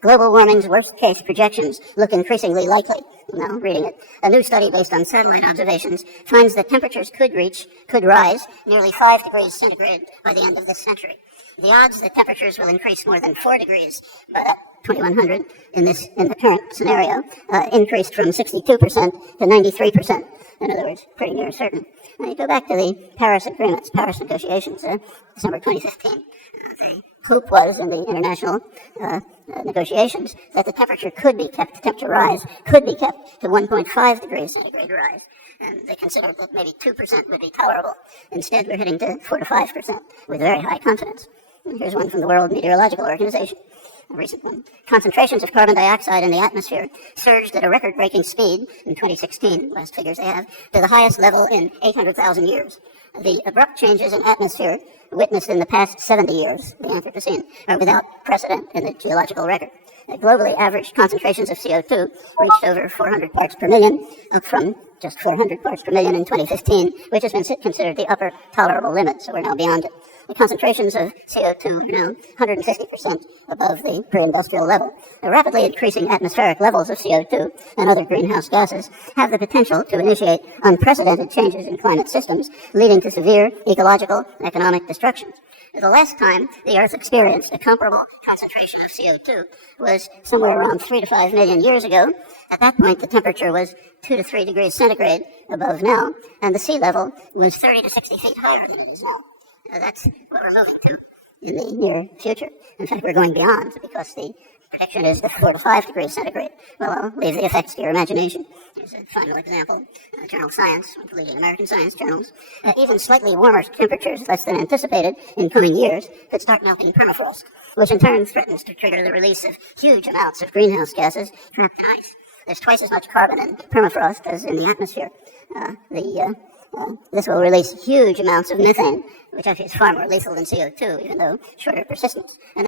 Global warming's worst-case projections look increasingly likely. Now, reading it. A new study based on satellite observations finds that temperatures could rise nearly 5 degrees centigrade by the end of this century. The odds that temperatures will increase more than 4 degrees by 2100 in the current scenario increased from 62% to 93%. In other words, pretty near certain. Now you go back to the Paris agreements, Paris negotiations, December 2015. The hope was in the international negotiations that the temperature rise could be kept to 1.5 degrees centigrade rise. And they considered that maybe 2% would be tolerable. Instead, we're heading to 4 to 5% with very high confidence. And here's one from the World Meteorological Organization, a recent one. Concentrations of carbon dioxide in the atmosphere surged at a record-breaking speed in 2016, last figures they have, to the highest level in 800,000 years. The abrupt changes in atmosphere witnessed in the past 70 years, the Anthropocene, are without precedent in the geological record. Globally, average concentrations of CO2 reached over 400 parts per million, up from just 400 parts per million in 2015, which has been considered the upper tolerable limit, so we're now beyond it. The concentrations of CO2 are now 150% above the pre-industrial level. The rapidly increasing atmospheric levels of CO2 and other greenhouse gases have the potential to initiate unprecedented changes in climate systems, leading to severe ecological and economic destruction. The last time the Earth experienced a comparable concentration of CO2 was somewhere around 3 to 5 million years ago. At that point, the temperature was 2 to 3 degrees centigrade above now, and the sea level was 30 to 60 feet higher than it is now. That's what we're moving to in the near future. In fact, we're going beyond because the prediction is 4 to 5 degrees centigrade. Well, I'll leave the effects to your imagination. Here's a final example. Journal Science, one of the leading American science journals. Even slightly warmer temperatures, less than anticipated in coming years, could start melting permafrost, which in turn threatens to trigger the release of huge amounts of greenhouse gases trapped in ice. There's twice as much carbon in permafrost as in the atmosphere. This will release huge amounts of methane, which actually is far more lethal than CO2, even though shorter persistence. And